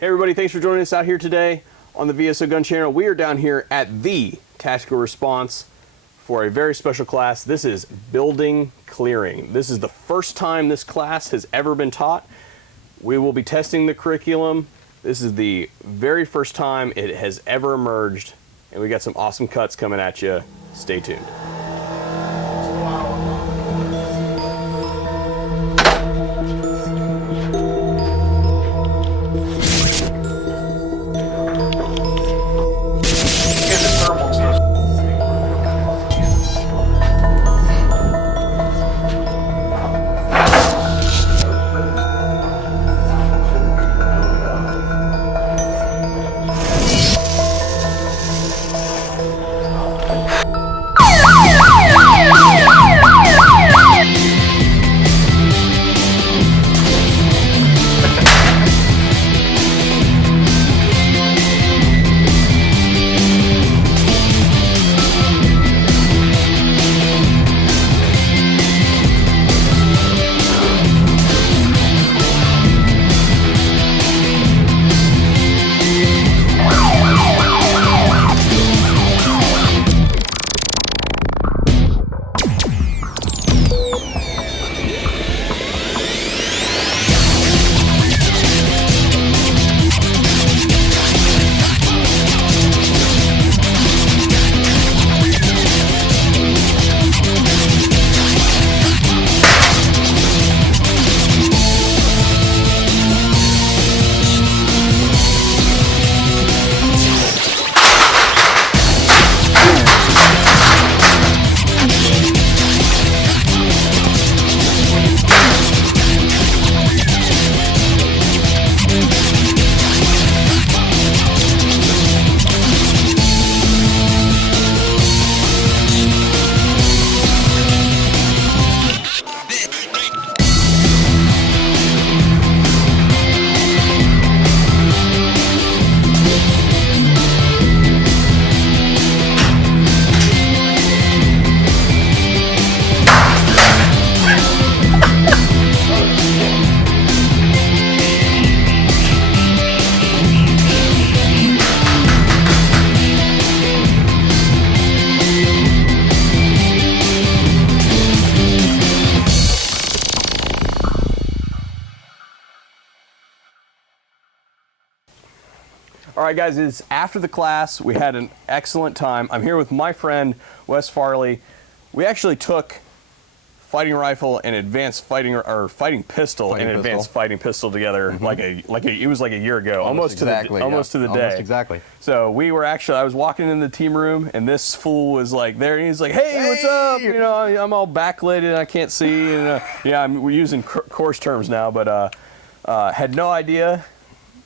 Hey everybody, thanks for joining us out here today on the VSO Gun Channel. We are down here at the Tactical Response for a very special class. This is building clearing. This is the first time this class has ever been taught. We will be testing the curriculum. This is the very first time it has ever emerged, and we got some awesome cuts coming at you. Stay tuned. All right, guys, it's after the class. We had an excellent time. I'm here with my friend, Wes Farley. We actually took fighting rifle and advanced fighting, or fighting pistol and advanced fighting pistol together it was like a year ago, almost to the day. Almost exactly. So we were actually, I was walking in the team room and this fool was like there and he's like, hey, what's up? You know, I'm all backlit and I can't see. And yeah, we're using coarse terms now, but had no idea.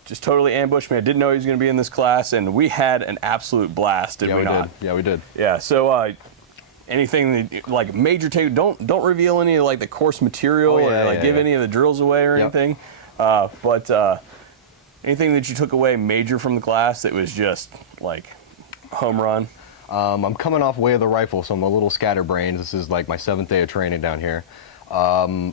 Just totally ambushed me. I didn't know he was going to be in this class, and we had an absolute blast, did we not? Yeah, we did. Yeah, so anything that, like major take, don't reveal any of like the course material or give any of the drills away or anything. But anything that you took away major from the class that was just like home run? I'm coming off way of the rifle, so I'm a little scatterbrained. This is like my 7th day of training down here.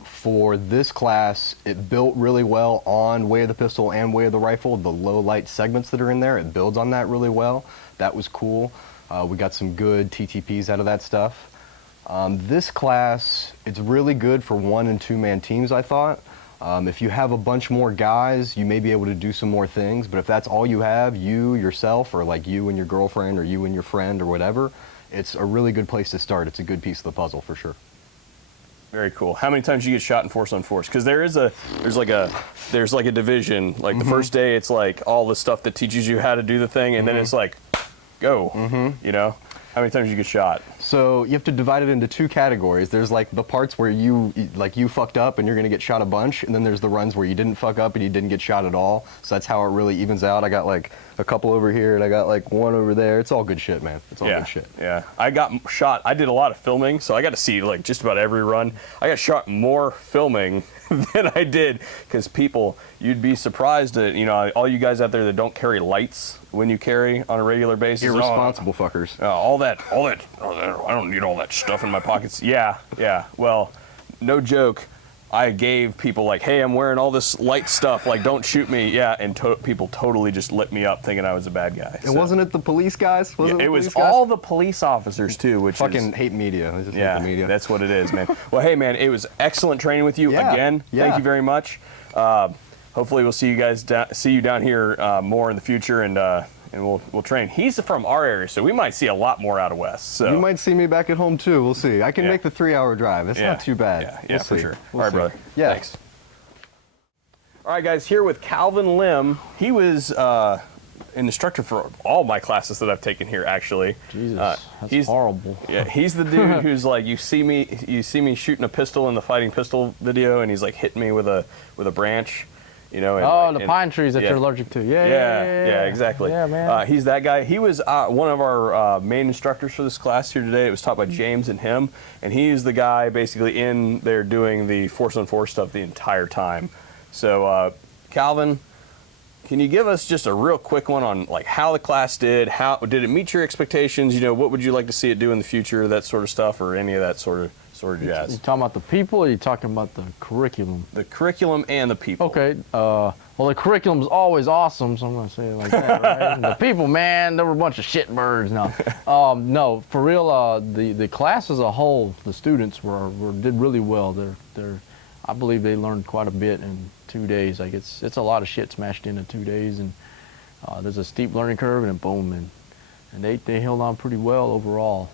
For this class, it built really well on way of the pistol and way of the rifle. The low light segments that are in there, it builds on that really well. That was cool. We got some good TTPs out of that stuff. This class, it's really good for 1- and 2-man teams, I thought. If you have a bunch more guys, you may be able to do some more things, but if that's all you have, you, yourself, or like you and your girlfriend, or you and your friend, or whatever, it's a really good place to start. It's a good piece of the puzzle, for sure. Very cool. How many times do you get shot in force on force? Because there's like a division. Like the first day, it's like all the stuff that teaches you how to do the thing, and then it's like, go. You know, how many times do you get shot? So you have to divide it into 2 categories. There's like the parts where you fucked up and you're gonna get shot a bunch, and then there's the runs where you didn't fuck up and you didn't get shot at all. So that's how it really evens out. I got like a couple over here and I got like 1 over there. It's all good shit, man. It's all good shit. Yeah, I got shot. I did a lot of filming, so I got to see like just about every run. I got shot more filming than I did, because people, you'd be surprised at, you know, all you guys out there that don't carry lights when you carry on a regular basis. Irresponsible fuckers. All that, I don't need all that stuff in my pockets. Yeah, well, no joke. I gave people like, hey, I'm wearing all this light stuff, like don't shoot me. Yeah, and people totally just lit me up thinking I was a bad guy. And wasn't it the police guys? It was all the police officers too, which fucking hate media. I just hate the media. That's what it is, man. Well, hey, man, it was excellent training with you again. Yeah. Thank you very much. Hopefully, we'll see you guys down here more in the future, and we'll train. He's from our area, so we might see a lot more out of West. So you might see me back at home too. We'll see. I can make the 3-hour drive. It's not too bad. Yeah, for sure. All right, brother. Yeah. Thanks. All right, guys. Here with Calvin Lim. He was an instructor for all my classes that I've taken here, actually. Jesus, that's horrible. Yeah, he's the dude who's like, you see me shooting a pistol in the fighting pistol video, and he's like hitting me with a branch. You know, and the pine trees that you're allergic to. Yeah, exactly. Yeah, man. He's that guy. He was one of our main instructors for this class here today. It was taught by James and him, and he's the guy basically in there doing the force on force stuff the entire time. So, Calvin, can you give us just a real quick one on like how the class did? How did it meet your expectations? You know, what would you like to see it do in the future? That sort of stuff, or any of that sort of jazz. You talking about the people, or you talking about the curriculum? The curriculum and the people. Okay. Well, the curriculum's always awesome, so I'm gonna say it like that, right? The people, man, they were a bunch of shit birds. No, no, for real. The class as a whole, the students did really well. I believe they learned quite a bit in 2 days. Like it's a lot of shit smashed into 2 days, and there's a steep learning curve, and then boom, and they held on pretty well overall.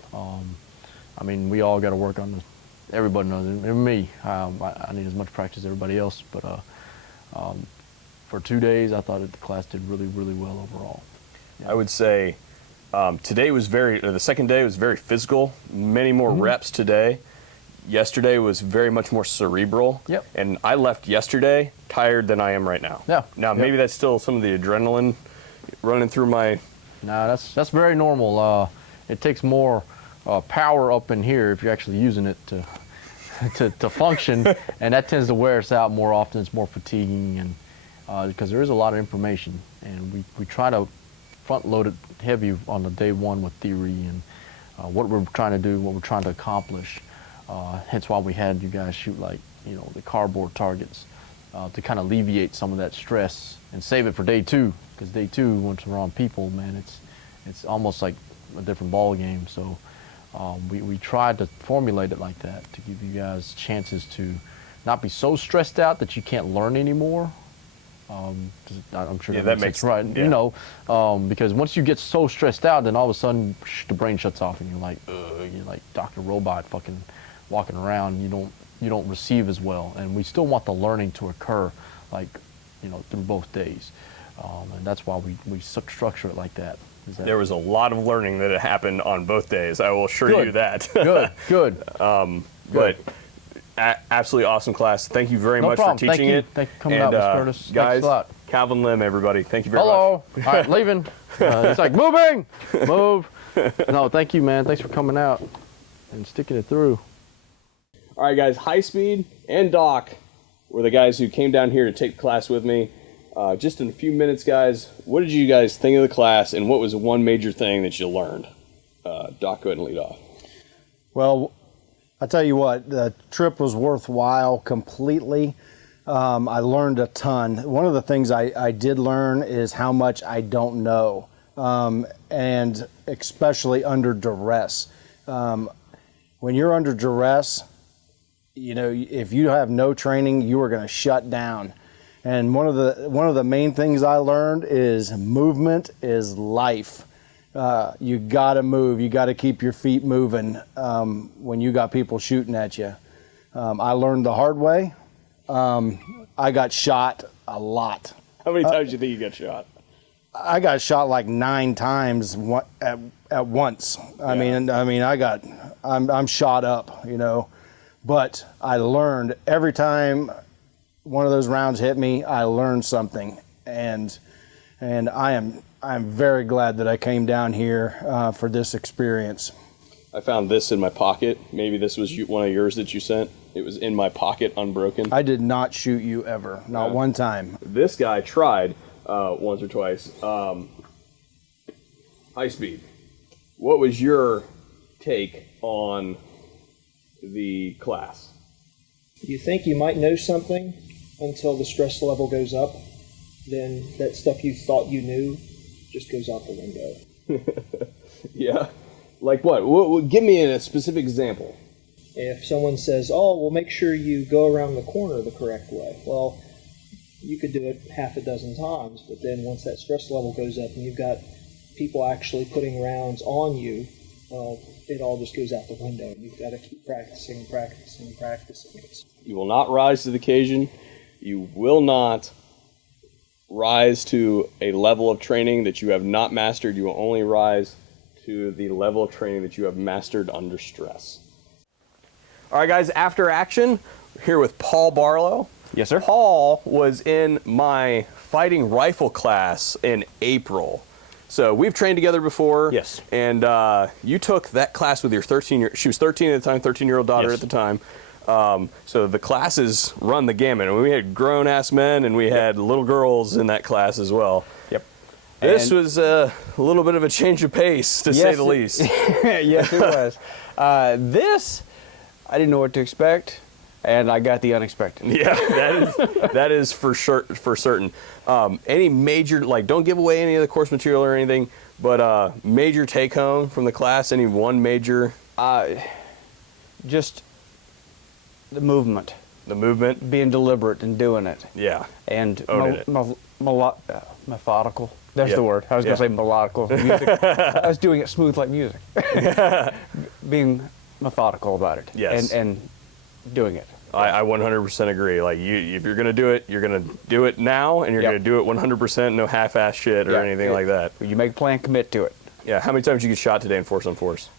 I mean, we all got to work on this. Everybody knows it. And me, I need as much practice as everybody else. But for 2 days, I thought the class did really, really well overall. Yeah. I would say today was the second day was very physical. Many more reps today. Yesterday was very much more cerebral. Yep. And I left yesterday tired than I am right now. Yeah. Now maybe that's still some of the adrenaline running through my. No, that's very normal. It takes more power up in here if you're actually using it to function, and that tends to wear us out more often. It's more fatiguing, and because there is a lot of information, and we try to front load it heavy on the day one with theory and what we're trying to do, what we're trying to accomplish. Hence why we had you guys shoot like the cardboard targets to kind of alleviate some of that stress and save it for day two, because day two, once we're on people, man, it's almost like a different ball game. So we tried to formulate it like that to give you guys chances to not be so stressed out that you can't learn anymore. I'm sure that makes sense, right? Yeah. Because once you get so stressed out, then all of a sudden the brain shuts off, and you're like Dr. Robot fucking walking around. You don't receive as well, and we still want the learning to occur, through both days, and that's why we structure it like that. There was a lot of learning that had happened on both days. I will assure you that. Good. But absolutely awesome class. Thank you very much problem. for teaching it. Thank you for coming out, Mr. Curtis. Guys, thanks a lot. Calvin Lim, everybody. Thank you very Hello. much. All right, leaving. It's like moving. Move. No, thank you, man. Thanks for coming out and sticking it through. All right, guys. High Speed and Doc were the guys who came down here to take the class with me. Just in a few minutes, guys, what did you guys think of the class, and what was one major thing that you learned? Doc, go ahead and lead off. Well, I tell you what, the trip was worthwhile completely. I learned a ton. One of the things I did learn is how much I don't know, and especially under duress. When you're under duress, if you have no training, you are going to shut down. And one of the main things I learned is movement is life. You gotta move. You gotta keep your feet moving when you got people shooting at you. I learned the hard way. I got shot a lot. How many times do you think you got shot? I got shot like 9 times at once. Yeah. I'm shot up, But I learned every time one of those rounds hit me, I learned something, and I'm very glad that I came down here for this experience. I found this in my pocket. Maybe this was one of yours that you sent. It was in my pocket, unbroken. I did not shoot you ever, not one time. This guy tried once or twice. High Speed. What was your take on the class? You think you might know something until the stress level goes up. Then that stuff you thought you knew just goes out the window. Yeah. Like what? Give me a specific example. If someone says, oh, well, make sure you go around the corner the correct way. Well, you could do it half a dozen times, but then once that stress level goes up and you've got people actually putting rounds on you, well, it all just goes out the window. And you've got to keep practicing, practicing, practicing. You will not rise to the occasion. You will not rise to a level of training that you have not mastered. You will only rise to the level of training that you have mastered under stress. All right, guys, after action, here with Paul Barlow. Yes, sir. Paul was in my fighting rifle class in April. So we've trained together before. Yes. And you took that class with your 13-year, she was 13 at the time, 13-year-old daughter Yes. at the time. So the classes run the gamut. And we had grown-ass men and we had little girls in that class as well. Yep. This And- was a little bit of a change of pace, to say the least. Yes, it was. This, I didn't know what to expect, and I got the unexpected. Yeah, that is for sure, for certain. Any major, like, don't give away any of the course material or anything, but major take home from the class, any one major? Just the movement, The movement? being deliberate and doing it, Yeah. and Owned it. methodical. That's Yeah. the word. I was Yeah. going to say melodical. Music. I was doing it smooth like music. Being methodical about it. Yes. And doing it. I 100% agree. Like, if you're going to do it, you're going to do it now, and you're Yep. going to do it 100%, no half-ass shit or Yeah. anything like that. You make a plan, commit to it. Yeah, how many times did you get shot today in force on force?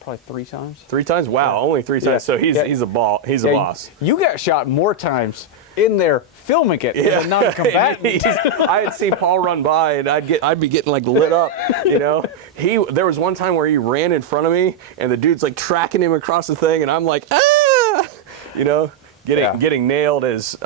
Probably 3 times. 3 times? Wow, only 3 times. Yeah. So he's Yeah. a ball. He's a Yeah, boss. You got shot more times in there filming it as a non-combatant. I'd see Paul run by and I'd be getting like lit up, you know. There was one time where he ran in front of me and the dude's like tracking him across the thing and I'm like, ah, you know, getting nailed as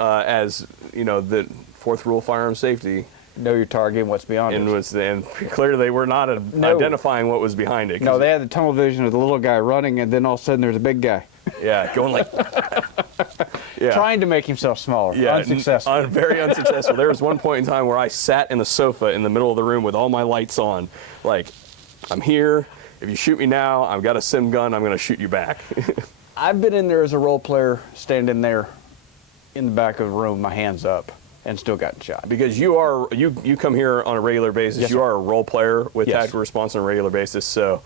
you know, the 4th rule of firearm safety. Know your target and what's beyond And it. and clearly they were not identifying what was behind it. No, they had the tunnel vision of the little guy running, and then all of a sudden there's a big guy Yeah, going like, yeah. trying to make himself smaller. Yeah, Unsuccessful. Very unsuccessful. There was one point in time where I sat in the sofa in the middle of the room with all my lights on. Like, I'm here. If you shoot me now, I've got a sim gun. I'm going to shoot you back. I've been in there as a role player, standing there in the back of the room, my hands up, and still gotten shot. Because you come here on a regular basis. Yes, you sir. are a role player with Yes. tactical response on a regular basis. So,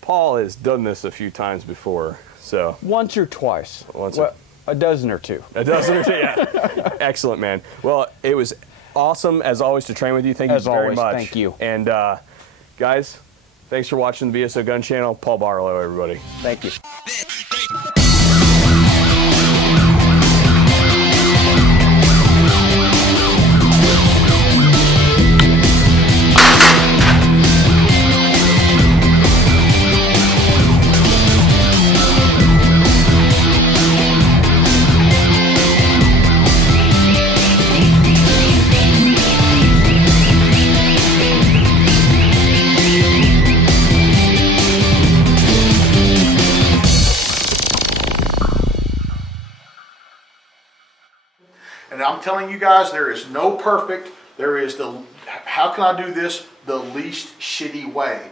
Paul has done this a few times before. So Once or twice. Once Well, a dozen or two. it doesn't. Yeah. Excellent, man. Well, it was awesome as always to train with you. Thank you As very always, much. thank you. And guys, thanks for watching the VSO Gun Channel. Paul Barlow, everybody. Thank you. And I'm telling you guys, there is no perfect. There is how can I do this the least shitty way?